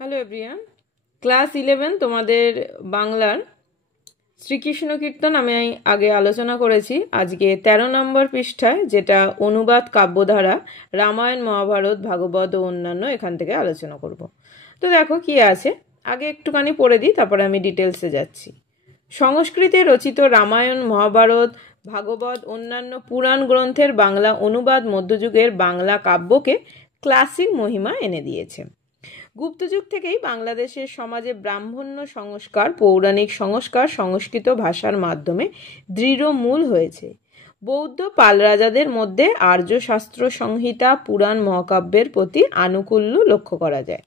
Hello everyone, class 11 তোমাদের বাংলার শ্রীকৃষ্ণ কীর্তন আমি আগে আলোচনা করেছি। আজকে 13 নম্বর পৃষ্ঠায়, যেটা অনুবাদ কাব্যধারা রামায়ণ, মহাভারত, ভাগবত ও অন্যান্য, এখান থেকে আলোচনা করব। তো দেখো কি আছে, আগে একটুখানি পড়ে দিই, তারপরে আমি ডিটেলসে যাচ্ছি। সংস্কৃতে রচিত রামায়ণ, মহাভারত, ভাগবত অন্যান্য পুরাণ গ্রন্থের বাংলা অনুবাদ মধ্যযুগের বাংলা কাব্যকে ক্লাসিক মহিমা এনে দিয়েছে। গুপ্তযুগ থেকেই বাংলাদেশের সমাজে ব্রাহ্মণ্য সংস্কার, পৌরাণিক সংস্কার সংস্কৃত ভাষার মাধ্যমে দৃঢ় মূল হয়েছে। বৌদ্ধ পাল রাজাদের মধ্যে আর্য শাস্ত্র সংহিতা, পুরাণ, মহাকাব্যের প্রতি আনুকূল্য লক্ষ্য করা যায়।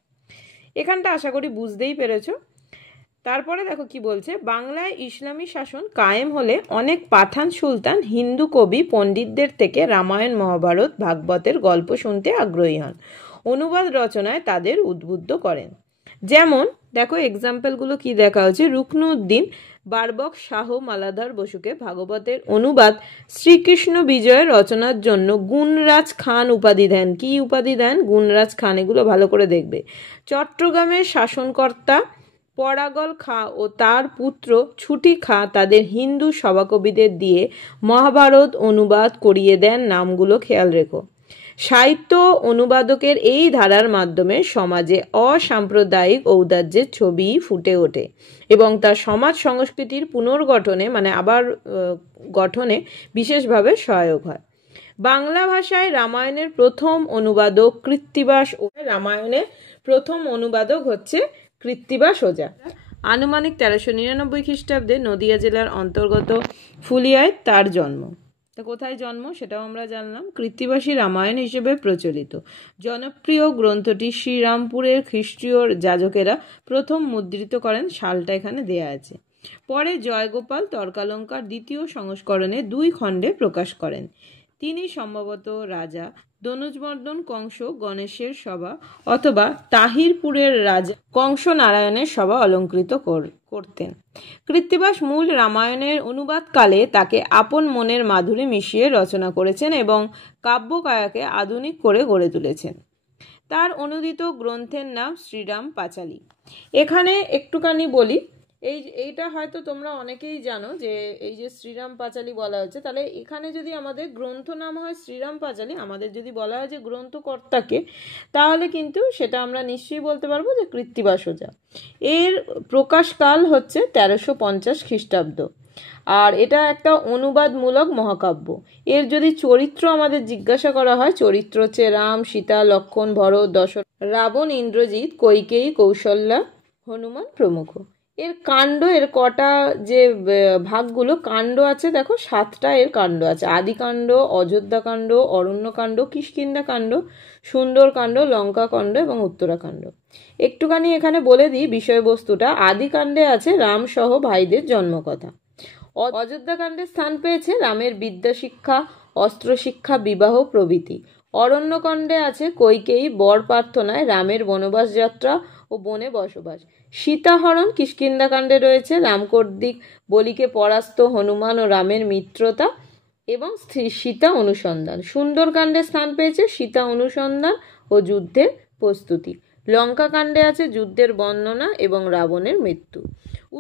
এখানটা আশা করি বুঝতেই পেরেছ। তারপরে দেখো কি বলছে, বাংলায় ইসলামী শাসন কায়েম হলে অনেক পাঠান সুলতান হিন্দু কবি পণ্ডিতদের থেকে রামায়ণ, মহাভারত, ভাগবতের গল্প শুনতে আগ্রহী হন। অনুবাদ রচনায় তাদের উদ্বুদ্ধ করেন। যেমন দেখো এক্সাম্পলগুলো কি দেখা হচ্ছে। রুকনুদ্দিন বারবক শাহ মালাধার বসুকে ভাগবতের অনুবাদ শ্রীকৃষ্ণ বিজয়ের রচনার জন্য গুণরাজ খান উপাধি দেন। কি উপাধি দেন? গুণরাজ খান। এগুলো ভালো করে দেখবে। চট্টগ্রামের শাসনকর্তা পরাগল খাঁ ও তার পুত্র ছুটি খাঁ তাদের হিন্দু সভাকবিদের দিয়ে মহাভারত অনুবাদ করিয়ে দেন। নামগুলো খেয়াল রেখো। সাহিত্য অনুবাদকের এই ধারার মাধ্যমে সমাজে অসাম্প্রদায়িক ঔদার্যের ছবি ফুটে ওঠে এবং তা সমাজ সংস্কৃতির পুনর্গঠনে আবার গঠনে বিশেষভাবে সহায়ক হয়। বাংলা ভাষায় রামায়ণের প্রথম অনুবাদক কৃত্তিবাস। রামায়ণের প্রথম অনুবাদক হচ্ছে কৃত্তিবাস ওঝা। আনুমানিক 1399 খ্রিস্টাব্দে নদিয়া জেলার অন্তর্গত ফুলিয়ায় তার জন্ম। তা কোথায় জন্ম সেটাও আমরা জানলাম। কৃত্তিবাসী রামায়ণ হিসেবে প্রচলিত জনপ্রিয় গ্রন্থটি শ্রীরামপুরের খ্রিস্টীয় যাজকেরা প্রথম মুদ্রিত করেন। সালটা এখানে দেয়া আছে। পরে জয়গোপাল তর্কালঙ্কার দ্বিতীয় সংস্করণে 2 খণ্ডে প্রকাশ করেন। তিনি সম্ভবত রাজা দনুজমর্দন কংস গণেশের সভা অথবা তাহিরপুরের রাজা কংস নারায়ণের সভা অলঙ্কৃত করতেন। কৃত্তিবাস মূল রামায়ণের অনুবাদকালে তাকে আপন মনের মাধুরী মিশিয়ে রচনা করেছেন এবং কাব্যকায়াকে আধুনিক করে গড়ে তুলেছেন। তার অনুদিত গ্রন্থের নাম শ্রীরাম পাঁচালী। এখানে একটুখানি বলি, এইটা হয়তো তোমরা অনেকেই জানো যে এই যে শ্রীরাম পাঁচালী বলা হচ্ছে, তাহলে এখানে যদি আমাদের গ্রন্থ নাম হয় শ্রীরাম পাঁচালী, আমাদের যদি বলা হয় যে গ্রন্থকর্তাকে, তাহলে কিন্তু সেটা আমরা নিশ্চয়ই বলতে পারবো যে কৃত্তিবাস ওঝা। এর প্রকাশকাল হচ্ছে 1350 খ্রিস্টাব্দ। আর এটা একটা অনুবাদমূলক মহাকাব্য। এর যদি চরিত্র আমাদের জিজ্ঞাসা করা হয়, চরিত্র হচ্ছে রাম, সীতা, লক্ষ্মণ, ভরত, দশরথ, রাবণ, ইন্দ্রজিৎ, কৈকেয়ী, কৌশল্যা, হনুমান প্রমুখ। এর কাণ্ড, এর কটা যে ভাগগুলো কাণ্ড আছে, দেখো 7টা এর কাণ্ড আছে। আদিকাণ্ড, অযোধ্যাকাণ্ড, অরণ্যকাণ্ড, কিষ্কিন্ধাকাণ্ড, সুন্দরকাণ্ড, লঙ্কাকাণ্ড এবং উত্তরাকাণ্ড। একটুখানি এখানে বলে দিই বিষয়বস্তুটা। আদিকাণ্ডে আছে রাম সহ ভাইদের জন্মকথা। অযোধ্যাকাণ্ডে স্থান পেয়েছে রামের বিদ্যা শিক্ষা, অস্ত্র শিক্ষা, বিবাহ প্রভৃতি। অরণ্যকাণ্ডে আছে কৈকেয়ী বর প্রার্থনায় রামের বনবাস যাত্রা ও বনে বসবাস। সীতাহরণ। কিষ্কিন্ধাকাণ্ডে রয়েছে রাম কর্তৃক বলিকে পরাস্ত হনুমান ও রামের মিত্রতা এবং সীতা অনুসন্ধান। সুন্দরকাণ্ডে স্থান পেয়েছে সীতা অনুসন্ধান ও যুদ্ধের প্রস্তুতি। লঙ্কাকাণ্ডে আছে যুদ্ধের বর্ণনা এবং রাবণের মৃত্যু।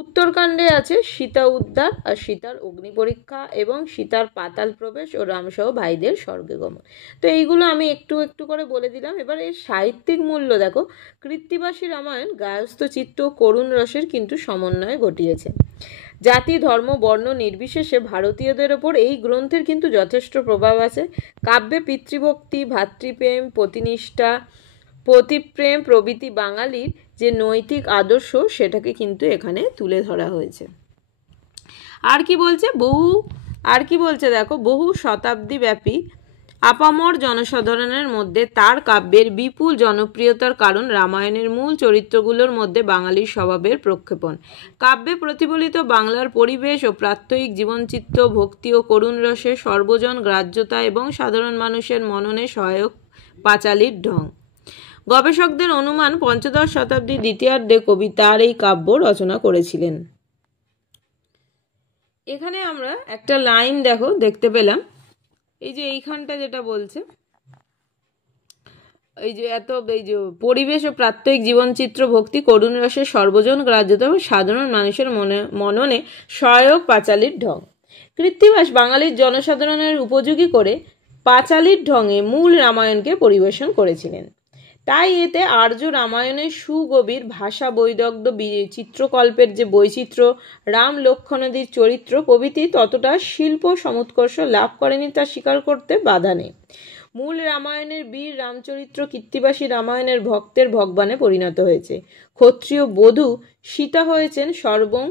উত্তরকাণ্ডে আছে সীতা উদ্ধার আর সীতার অগ্নি পরীক্ষা এবং সীতার পাতাল প্রবেশ ও রামসহ ভাইদের স্বর্গে গমন। তো এইগুলো আমি একটু একটু করে বলে দিলাম। এবার এর সাহিত্যিক মূল্য দেখো। কৃত্তিবাসী রামায়ণ গায়স্থ চিত্ত করুণ রসের কিন্তু সমন্বয়ে ঘটিয়েছে। জাতি, ধর্ম, বর্ণ নির্বিশেষে ভারতীয়দের ওপর এই গ্রন্থের কিন্তু যথেষ্ট প্রভাব আছে। কাব্যে পিতৃভক্তি, ভাতৃপ্রেম, পতিনিষ্ঠা, পতিপ্রেম প্রভৃতি বাঙালির যে নৈতিক আদর্শ, সেটাকে কিন্তু এখানে তুলে ধরা হয়েছে। আর কি বলছে দেখো, বহু শতাব্দী ব্যাপী আপামর জনসাধারণের মধ্যে তার কাব্যের বিপুল জনপ্রিয়তার কারণ রামায়ণের মূল চরিত্রগুলোর মধ্যে বাঙালির স্বভাবের প্রক্ষেপণ। কাব্যে প্রতিফলিত বাংলার পরিবেশ ও প্রাত্যহিক জীবনচিত্র ভক্তি ও করুণ রসে সর্বজন গ্রাহ্যতা এবং সাধারণ মানুষের মননে সহায়ক পাঁচালীর ঢং। গবেষকদের অনুমান 15 শতাব্দীর দ্বিতীয়ার্ধে কবি তার এই কাব্য রচনা করেছিলেন। এখানে আমরা একটা লাইন দেখতে পেলাম, এই যে এইখানটা যেটা বলছে, এই যে পরিবেশ ও প্রাত্যহিক জীবনচিত্র ভক্তি করুণ রসের সর্বজন গ্রাহ্যতা ও সাধারণ মানুষের মননে সহায়ক পাঁচালীর ঢং। কৃত্তিবাস বাঙালির জনসাধারণের উপযোগী করে পাঁচালীর ঢঙে মূল রামায়ণকে পরিবেশন করেছিলেন। তাই এতে আর্য রামায়ণের সুগভীর ভাষা বৈদগ্ধ্য চিত্রকল্পের যে বৈচিত্র্য, রাম লক্ষ্মণাদির চরিত্র প্রভৃতি ততটা শিল্প সমুৎকর্ষ লাভ করেনি তা স্বীকার করতে বাধা নেই। মূল রামায়ণের বীর রামচরিত্র কৃত্তিবাসী রামায়ণের ভক্তের ভগবানে পরিণত হয়েছে। ক্ষত্রিয় বধূ সীতা হয়েছেন সর্বং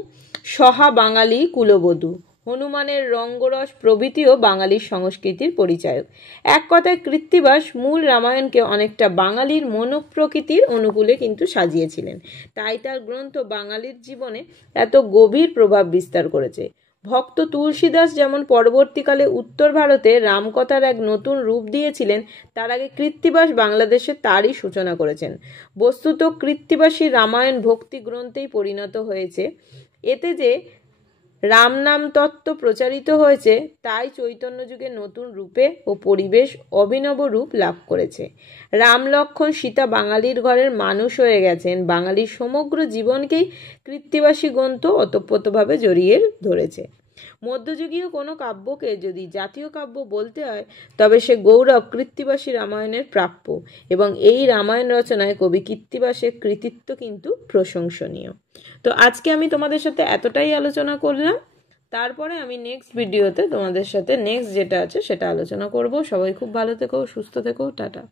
সহা বাঙালি কুলবধূ। হনুমানের রঙ্গরস প্রভৃতিও বাঙালির সংস্কৃতির পরিচায়ক। এক কথায় কৃত্তিবাস মূল রামায়ণকে অনেকটা বাঙালির মনোপ্রকৃতির অনুকূলে কিন্তু সাজিয়েছিলেন। তাই তার গ্রন্থ বাঙালির জীবনে এত গভীর প্রভাব বিস্তার করেছে। ভক্ত তুলসীদাস যেমন পরবর্তীকালে উত্তর ভারতে রামকথার এক নতুন রূপ দিয়েছিলেন, তার আগে কৃত্তিবাস বাংলাদেশে তারই সূচনা করেছেন। বস্তুত কৃত্তিবাসী রামায়ণ ভক্তি গ্রন্থেই পরিণত হয়েছে। এতে যে রাম নাম তত্ত্ব প্রচারিত হয়েছে তাই চৈতন্য যুগে নতুন রূপে ও পরিবেশ অভিনব রূপ লাভ করেছে। রাম লক্ষ্মণ সীতা বাঙালির ঘরের মানুষ হয়ে গেছেন। বাঙালির সমগ্র জীবনকেই কৃত্তিবাসী গ্রন্থ ওতপ্রোতভাবে জড়িয়ে ধরেছে। মধ্যযুগীয় কোনো কাব্যকে যদি জাতীয় কাব্য বলতে হয় তবে সে গৌরব কৃত্তিবাসী রামায়ণের প্রাপ্য, এবং এই রামায়ণ রচনায় কবি কৃত্তিবাসের কৃতিত্ব কিন্তু প্রশংসনীয়। তো আজকে আমি তোমাদের সাথে এতটাই আলোচনা করলাম। তারপরে আমি নেক্সট ভিডিওতে তোমাদের সাথে নেক্সট যেটা আছে সেটা আলোচনা করব। সবাই খুব ভালো থেকো, সুস্থ থেকো, টাটা।